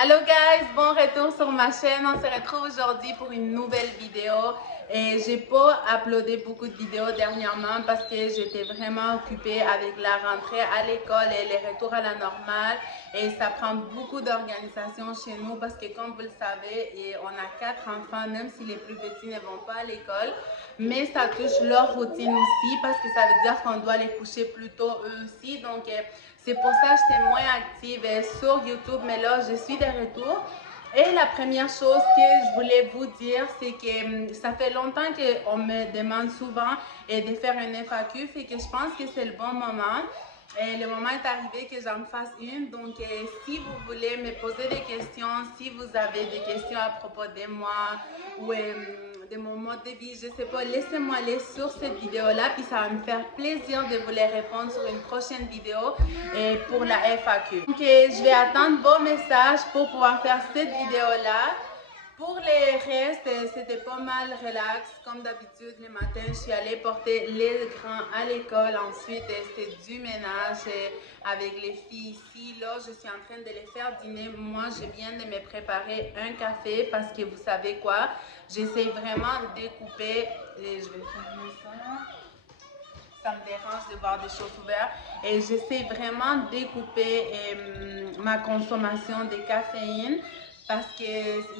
Hello guys, bon retour sur ma chaîne. On se retrouve aujourd'hui pour une nouvelle vidéo. Et j'ai pas uploadé beaucoup de vidéos dernièrement parce que j'étais vraiment occupée avec la rentrée à l'école et les retours à la normale. Et ça prend beaucoup d'organisation chez nous parce que comme vous le savez, on a 4 enfants, même si les plus petits ne vont pas à l'école. Mais ça touche leur routine aussi parce que ça veut dire qu'on doit les coucher plus tôt eux aussi. Donc c'est pour ça que j'étais moins active sur YouTube, mais là je suis de retour. Et la première chose que je voulais vous dire, c'est que ça fait longtemps qu'on me demande souvent de faire un FAQ, fait que je pense que c'est le bon moment. Le moment est arrivé que j'en fasse une. Donc, si vous voulez me poser des questions, si vous avez des questions à propos de moi ou de mon mode de vie, je sais pas, laissez-moi aller sur cette vidéo-là, puis ça va me faire plaisir de vous les répondre sur une prochaine vidéo pour la FAQ. Donc, je vais attendre vos messages pour pouvoir faire cette vidéo-là. Pour les restes, c'était pas mal relax. Comme d'habitude, le matin, je suis allée porter les grands à l'école. Ensuite, c'était du ménage avec les filles ici. Là, je suis en train de les faire dîner. Moi, je viens de me préparer un café parce que vous savez quoi? J'essaie vraiment de découper. Et je vais fermer ça. Ça me dérange de voir des choses ouvertes. Et j'essaie vraiment de découper ma consommation de caféine. Parce que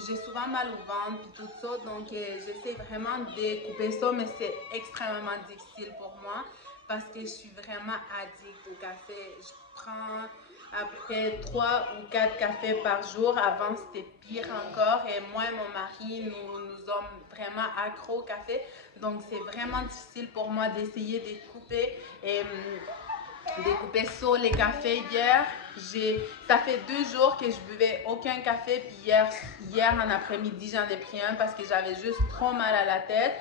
j'ai souvent mal au ventre et tout ça, donc j'essaie vraiment de couper ça, mais c'est extrêmement difficile pour moi parce que je suis vraiment addict au café. Je prends à peu près 3 ou 4 cafés par jour. Avant, c'était pire encore et moi et mon mari, nous sommes vraiment accros au café. Donc, c'est vraiment difficile pour moi d'essayer de couper sur les cafés. Ça fait 2 jours que je buvais aucun café, puis hier en après-midi j'en ai pris un parce que j'avais juste trop mal à la tête.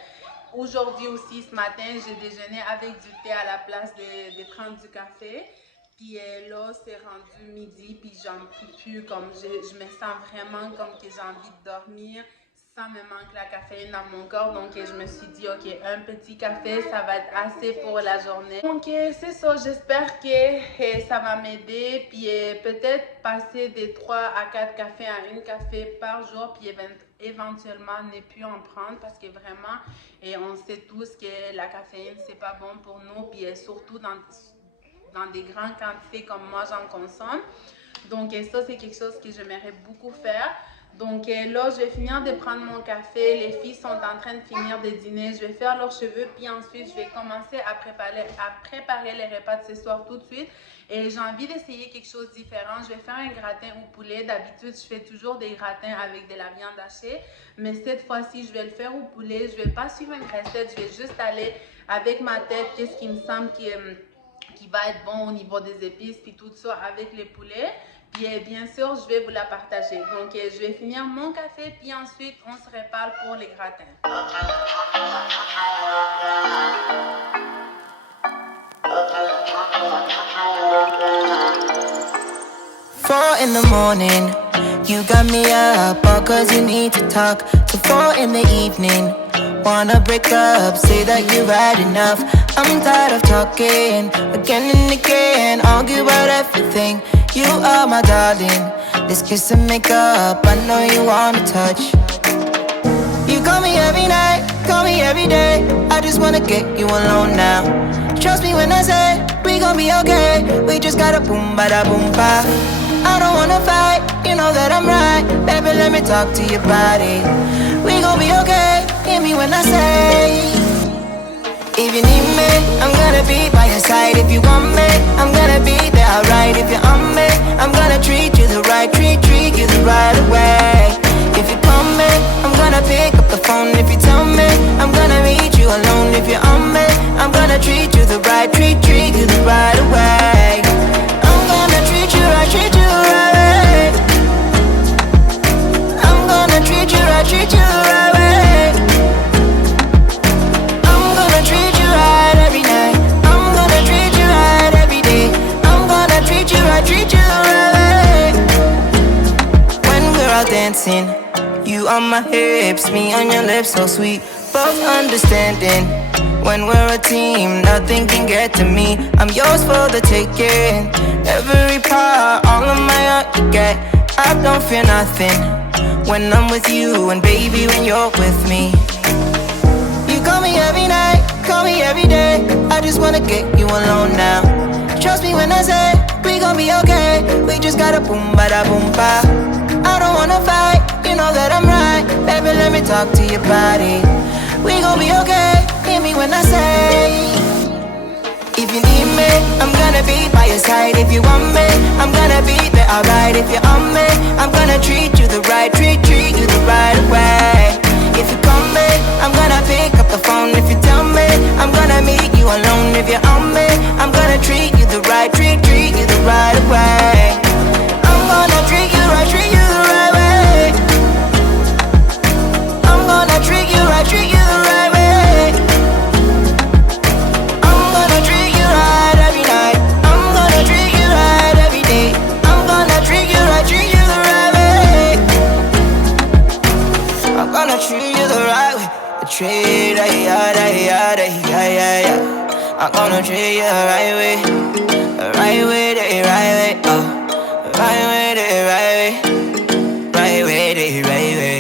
Aujourd'hui aussi, ce matin, j'ai déjeuné avec du thé à la place de prendre du café. Puis là, c'est rendu midi, puis j'en peux plus, comme je me sens vraiment comme que j'ai envie de dormir. Ça me manque la caféine dans mon corps, donc je me suis dit ok, un petit café ça va être assez pour la journée. Donc c'est ça, j'espère que ça va m'aider, puis peut-être passer de 3 à 4 cafés à 1 café par jour, puis éventuellement ne plus en prendre parce que vraiment on sait tous que la caféine c'est pas bon pour nous, puis surtout dans des grandes quantités comme moi j'en consomme. Donc ça c'est quelque chose que j'aimerais beaucoup faire. Donc là, je vais finir de prendre mon café. Les filles sont en train de finir de dîner. Je vais faire leurs cheveux, puis ensuite, je vais commencer à préparer les repas de ce soir tout de suite. Et j'ai envie d'essayer quelque chose de différent. Je vais faire un gratin au poulet. D'habitude, je fais toujours des gratins avec de la viande hachée. Mais cette fois-ci, je vais le faire au poulet. Je ne vais pas suivre une recette. Je vais juste aller avec ma tête. Qu'est-ce qui me semble qui va être bon au niveau des épices, puis tout ça avec les poulets. Puis bien sûr, je vais vous la partager. Donc, je vais finir mon café, puis ensuite, on se reparle pour les gratins. 4 in the morning, you got me up all cause you need to talk. To 4 in the evening, wanna break up, say that you've had enough. I'm tired of talking, again and again, argue about everything. You are my darling, this kiss and make up, I know you wanna touch. You call me every night, call me every day, I just wanna get you alone now. Trust me when I say, we gon' be okay, we just gotta boom bada boom ba. I don't wanna fight, you know that I'm right, baby let me talk to your body. We gon' be okay, hear me when I say, if you need me, I'm gonna be by your side. If you want me, I'm gonna be there, alright. If you're on me, I'm gonna treat you the right, treat you the right way. If you call me, I'm gonna pick up the phone. If you tell me, I'm gonna meet you alone. If you're on me, I'm gonna treat you the right, treat you the right way. I'm gonna treat you right, treat you the right way. I'm gonna treat you right, treat you the right way. Treat you right. When we're out dancing, you on my hips, me on your lips, so sweet. Both understanding When we're a team, nothing can get to me. I'm yours for the taking. Every part, all of my heart you get. I don't fear nothing when I'm with you, and baby, when you're with me. You call me every night, call me every day. I just wanna get you alone now. Trust me when I say we gon' be okay. We just gotta boom bada boom ba. I don't wanna fight, you know that I'm right. Baby, let me talk to your body. We gon' be okay, hear me when I say. If you need me, I'm gonna be by your side. If you want me, I'm gonna be there, alright. If you're on me, I'm gonna treat you the right, treat you the right way. If you call me, I'm gonna pick up the phone. If you tell me, I'm gonna meet you alone. If you're on me, I'm gonna treat you the right, treat you the right way. I'm gonna treat you right, treat you the right way. I'm gonna treat you right, treat you the right way. I'm gonna treat you right every night. I'm gonna treat you right every day. I'm gonna treat you right, treat you the right way. I'm gonna treat you the right way. Treat you, I'm gonna treat you the right way. The right way, the right way. Right way, the right way. Right way, the right way.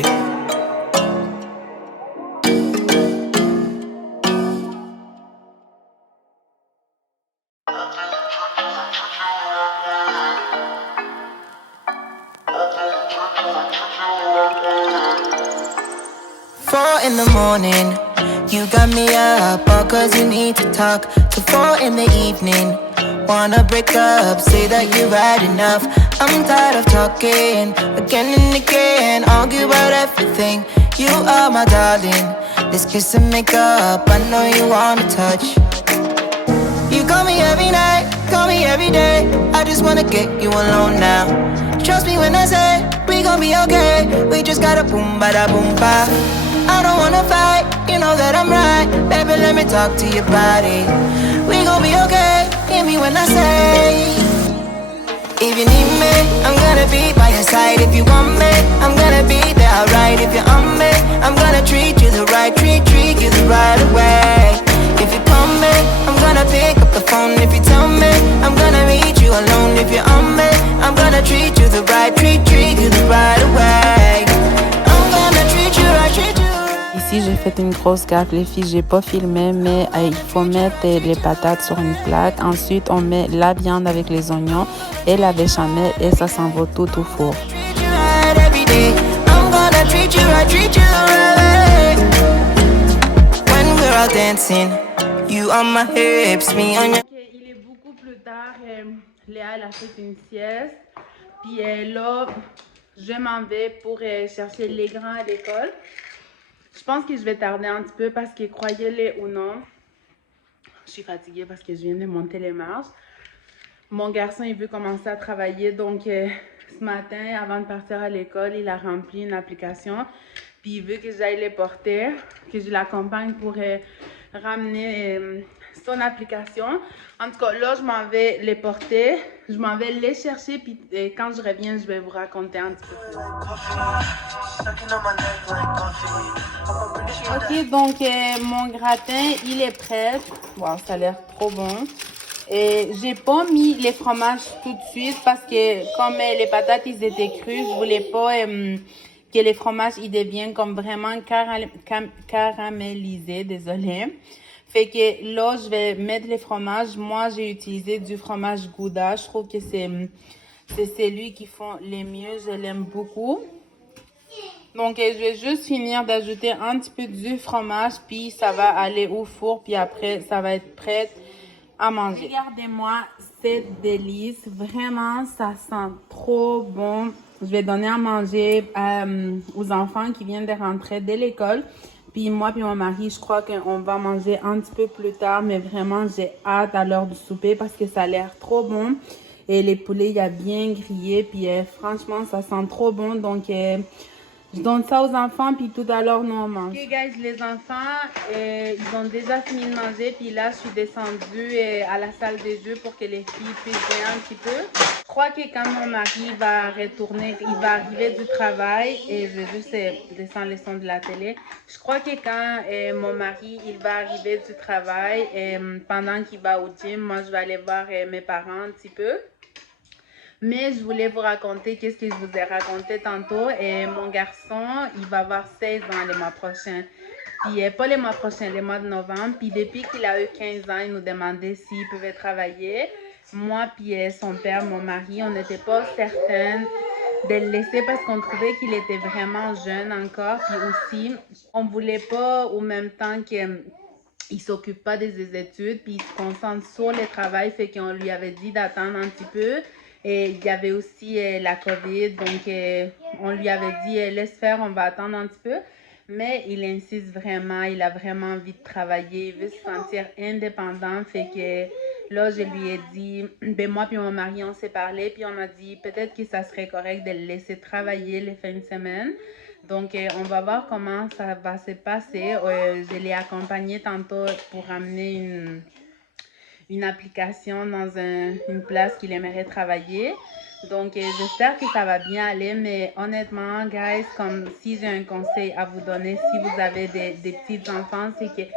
Four in the morning, you got me up all cause you need to talk. To 4 in the evening, wanna break up, say that you've had enough. I'm tired of talking, again and again, argue about everything. You are my darling, let's kiss and make up, I know you wanna touch. You call me every night, call me every day, I just wanna get you alone now. Trust me when I say, we gon' be okay, we just gotta boom bada boom ba. I don't wanna fight, you know that I'm right. Baby, let me talk to your body. We gon' be okay, hear me when I say. If you need me, I'm gonna be by your side. If you want me, I'm gonna be there, alright. If you're on me, I'm gonna treat you the right, treat you the right way. If you call me, I'm gonna pick up the phone. If you tell me, I'm gonna meet you alone. If you're on me, I'm gonna treat you the right, treat you the right way. I'm gonna treat you right, treat you. Ici, j'ai fait une grosse gaffe, les filles. J'ai pas filmé, mais il faut mettre les patates sur une plaque. Ensuite, on met la viande avec les oignons et la béchamel et ça s'en va tout au four. Ok, il est beaucoup plus tard. Léa, elle a fait une sieste. Puis là, je m'en vais pour chercher les grands à l'école. Je pense que je vais tarder un petit peu parce que, croyez-le ou non, je suis fatiguée parce que je viens de monter les marches. Mon garçon, il veut commencer à travailler, donc ce matin, avant de partir à l'école, il a rempli une application. Puis il veut que j'aille les porter, que je l'accompagne pour ramener son application. En tout cas, là, je m'en vais les porter, je m'en vais les chercher, puis quand je reviens, je vais vous raconter un petit peu plus. Ok, donc mon gratin, il est prêt. Wow, ça a l'air trop bon. Et j'ai pas mis les fromages tout de suite parce que comme les patates, ils étaient crues, je voulais pas que les fromages, ils deviennent comme vraiment caramélisés, désolé. Fait que là, je vais mettre les fromages. Moi, j'ai utilisé du fromage Gouda. Je trouve que c'est celui qui font les mieux. Je l'aime beaucoup. Donc, je vais juste finir d'ajouter un petit peu du fromage. Puis, ça va aller au four. Puis après, ça va être prêt à manger. Regardez-moi cette délice. Vraiment, ça sent trop bon. Je vais donner à manger aux enfants qui viennent de rentrer de l'école. Puis moi puis mon mari, je crois qu'on va manger un petit peu plus tard. Mais vraiment, j'ai hâte à l'heure du souper parce que ça a l'air trop bon. Et les poulets, il y a bien grillé. Puis franchement, ça sent trop bon. Donc, je donne ça aux enfants. Puis tout à l'heure, nous, on mange. Ok, guys, les enfants, ils ont déjà fini de manger. Puis là, je suis descendue à la salle des jeux pour que les filles puissent jouer un petit peu. crois que quand mon mari va retourner, il va arriver du travail, et je vais juste descendre le son de la télé. Je crois que quand mon mari il va arriver du travail, pendant qu'il va au gym, moi je vais aller voir mes parents un petit peu. Mais je voulais vous raconter qu'est-ce que je vous ai raconté tantôt. Et mon garçon, il va avoir 16 ans le mois prochain. Puis pas le mois prochain, le mois de novembre. Puis depuis qu'il a eu 15 ans, il nous demandait s'il pouvait travailler. Moi puis son père, mon mari, on n'était pas certaines de le laisser parce qu'on trouvait qu'il était vraiment jeune encore. Puis aussi, on voulait pas au même temps qu'il ne s'occupe pas des études, puis il se concentre sur le travail, fait qu'on lui avait dit d'attendre un petit peu. Et il y avait aussi la COVID, donc on lui avait dit laisse faire, on va attendre un petit peu. Mais il insiste vraiment, il a vraiment envie de travailler, il veut se sentir indépendant, fait que là je lui ai dit, ben moi puis mon mari on s'est parlé, puis on a dit peut-être que ça serait correct de le laisser travailler les fins de semaine. Donc on va voir comment ça va se passer. Je l'ai accompagné tantôt pour amener une application dans une place qu'il aimerait travailler. Donc, j'espère que ça va bien aller, mais honnêtement, guys, comme si j'ai un conseil à vous donner, si vous avez des petits enfants, c'est que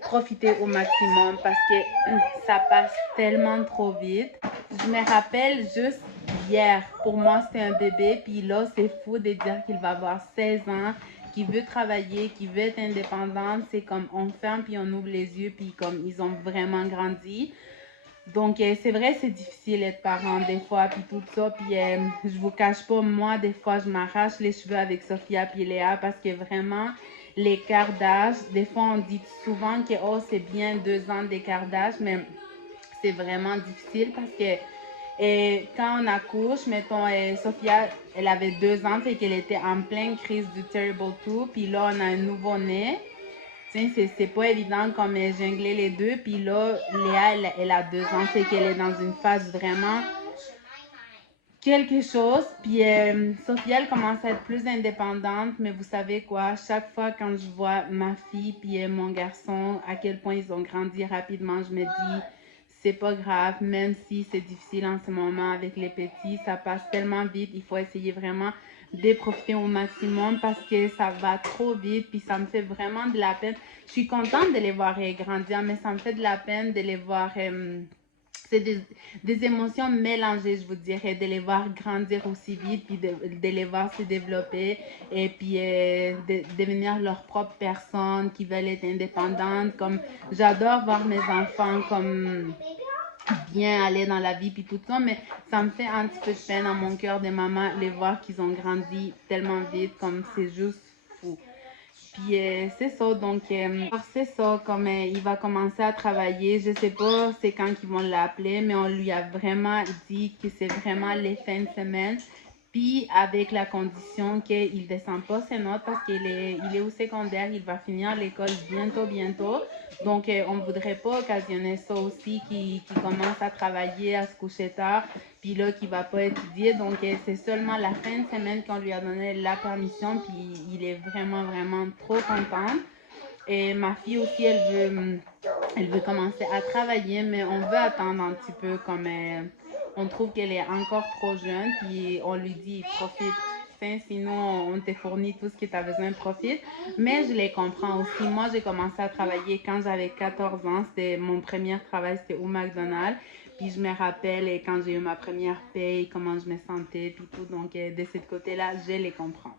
profitez au maximum parce que ça passe tellement trop vite. Je me rappelle juste hier, pour moi, c'était un bébé, puis là, c'est fou de dire qu'il va avoir 16 ans, qu'il veut travailler, qu'il veut être indépendant. C'est comme on ferme, puis on ouvre les yeux, puis comme ils ont vraiment grandi. Donc, c'est vrai, c'est difficile d'être parent des fois, puis tout ça. Puis, je vous cache pas, moi, des fois, je m'arrache les cheveux avec Sophia puis Léa parce que vraiment, l'écart d'âge, des fois, on dit souvent que, oh, c'est bien 2 ans d'écart d'âge, mais c'est vraiment difficile parce que quand on accouche, mettons, Sophia, elle avait 2 ans, fait qu'elle était en pleine crise du Terrible 2, puis là, on a un nouveau-né. C'est pas évident comme jongler les deux. Puis là, Léa, elle a 2 ans, c'est qu'elle est dans une phase vraiment quelque chose. Puis Sophia, elle commence à être plus indépendante. Mais vous savez quoi, chaque fois quand je vois ma fille puis mon garçon, à quel point ils ont grandi rapidement, je me dis, c'est pas grave, même si c'est difficile en ce moment avec les petits, ça passe tellement vite. Il faut essayer vraiment de profiter au maximum parce que ça va trop vite, puis ça me fait vraiment de la peine. Je suis contente de les voir grandir, mais ça me fait de la peine de les voir... c'est des émotions mélangées, je vous dirais, de les voir grandir aussi vite, puis de les voir se développer, et puis de devenir leur propre personne, qui veulent être indépendantes. Comme j'adore voir mes enfants comme bien aller dans la vie puis tout ça, mais ça me fait un petit peu de peine dans mon cœur de maman les voir qu'ils ont grandi tellement vite, comme c'est juste fou. Puis c'est ça, donc c'est ça, comme il va commencer à travailler, je sais pas c'est quand qu'ils vont l'appeler, mais on lui a vraiment dit que c'est vraiment les fins de semaine, puis avec la condition qu'il ne descend pas ses notes parce qu'il est au secondaire, il va finir l'école bientôt. Donc, on ne voudrait pas occasionner ça aussi, qu'il commence à travailler, à se coucher tard, puis là, qu'il ne va pas étudier. Donc, c'est seulement la fin de semaine qu'on lui a donné la permission, puis il est vraiment, vraiment trop content. Et ma fille aussi, elle veut commencer à travailler, mais on veut attendre un petit peu, comme on trouve qu'elle est encore trop jeune, puis on lui dit, profite. Sinon, on te fournit tout ce que tu as besoin, profite. Mais je les comprends aussi. Moi, j'ai commencé à travailler quand j'avais 14 ans. C'était mon premier travail, c'était au McDonald's. Puis je me rappelle quand j'ai eu ma première paye, comment je me sentais, puis tout. Donc, de ce côté-là, je les comprends.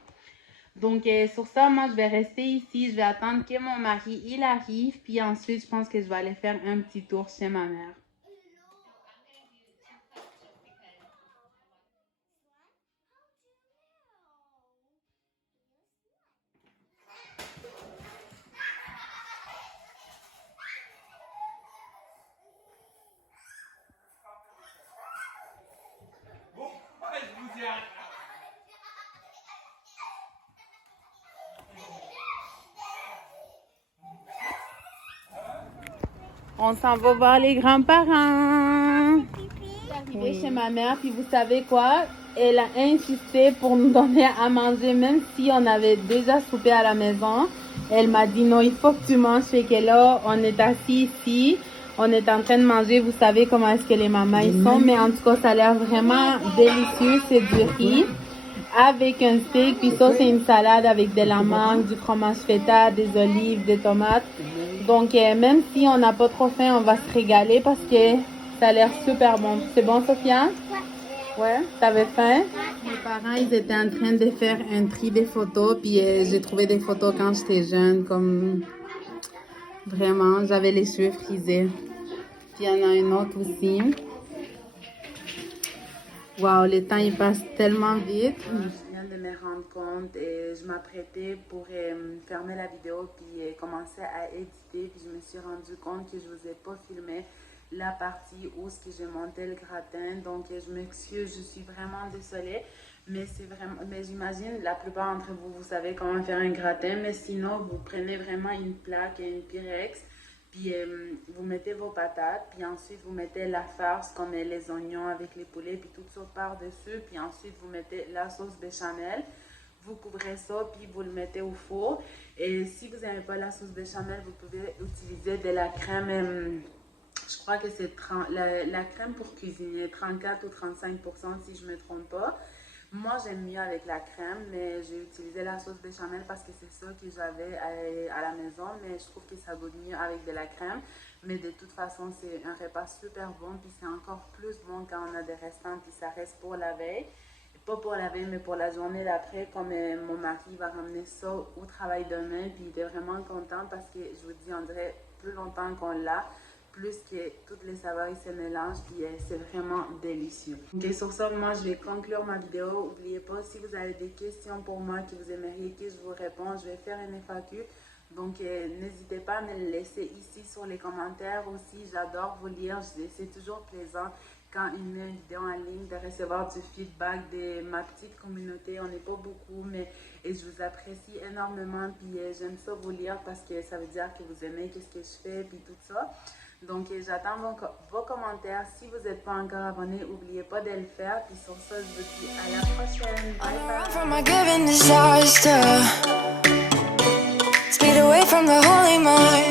Donc, sur ça, moi, je vais rester ici. Je vais attendre que mon mari, il arrive. Puis ensuite, je pense que je vais aller faire un petit tour chez ma mère. On s'en va voir les grands-parents. Oui, chez ma mère. Puis vous savez quoi? Elle a insisté pour nous donner à manger, même si on avait déjà soupé à la maison. Elle m'a dit non, il faut que tu manges. Fait que là, on est assis ici. On est en train de manger, vous savez comment est-ce que les mamans ils sont, mais en tout cas, ça a l'air vraiment délicieux. C'est du riz avec un steak, puis ça, c'est une salade avec de la mangue, du fromage feta, des olives, des tomates. Donc, même si on n'a pas trop faim, on va se régaler parce que ça a l'air super bon. C'est bon, Sophia? Ouais, t'avais faim? Mes parents, ils étaient en train de faire un tri des photos, puis j'ai trouvé des photos quand j'étais jeune, comme vraiment, j'avais les cheveux frisés. Puis il y en a une autre aussi. Wow, le temps il passe tellement vite. Je viens de me rendre compte et je m'apprêtais pour fermer la vidéo puis commencer à éditer. Puis je me suis rendu compte que je vous ai pas filmé la partie où ce que j'ai monté le gratin. Donc je m'excuse, je suis vraiment désolée. Mais c'est vraiment, mais j'imagine la plupart d'entre vous, vous savez comment faire un gratin. Mais sinon, vous prenez vraiment une plaque et une Pyrex. Puis vous mettez vos patates, puis ensuite vous mettez la farce comme les oignons avec les poulets, puis tout ça par-dessus. Puis ensuite vous mettez la sauce béchamel. Vous couvrez ça, puis vous le mettez au four. Et si vous n'aimez pas la sauce béchamel, vous pouvez utiliser de la crème. Je crois que c'est la crème pour cuisiner, 34 ou 35% si je ne me trompe pas. Moi, j'aime mieux avec la crème, mais j'ai utilisé la sauce béchamel parce que c'est ça que j'avais à la maison, mais je trouve que ça goûte mieux avec de la crème. Mais de toute façon, c'est un repas super bon, puis c'est encore plus bon quand on a des restants, puis ça reste pour la veille. Pas pour la veille, mais pour la journée d'après, comme mon mari va ramener ça au travail demain, puis il était vraiment content parce que, je vous dis, on dirait plus longtemps qu'on l'a, plus que toutes les saveurs se mélangent, puis c'est vraiment délicieux. Ok, sur ça, moi je vais conclure ma vidéo. N'oubliez pas, si vous avez des questions pour moi que vous aimeriez que je vous réponde, je vais faire une FAQ. Donc n'hésitez pas à me le laisser ici sur les commentaires aussi. J'adore vous lire, c'est toujours plaisant quand il met une vidéo en ligne de recevoir du feedback de ma petite communauté. On n'est pas beaucoup, mais et je vous apprécie énormément, puis j'aime ça vous lire parce que ça veut dire que vous aimez ce que je fais, puis tout ça. Donc, j'attends vos commentaires. Si vous n'êtes pas encore abonné, n'oubliez pas de le faire. Puis sur ça, je vous dis à la prochaine. Bye bye.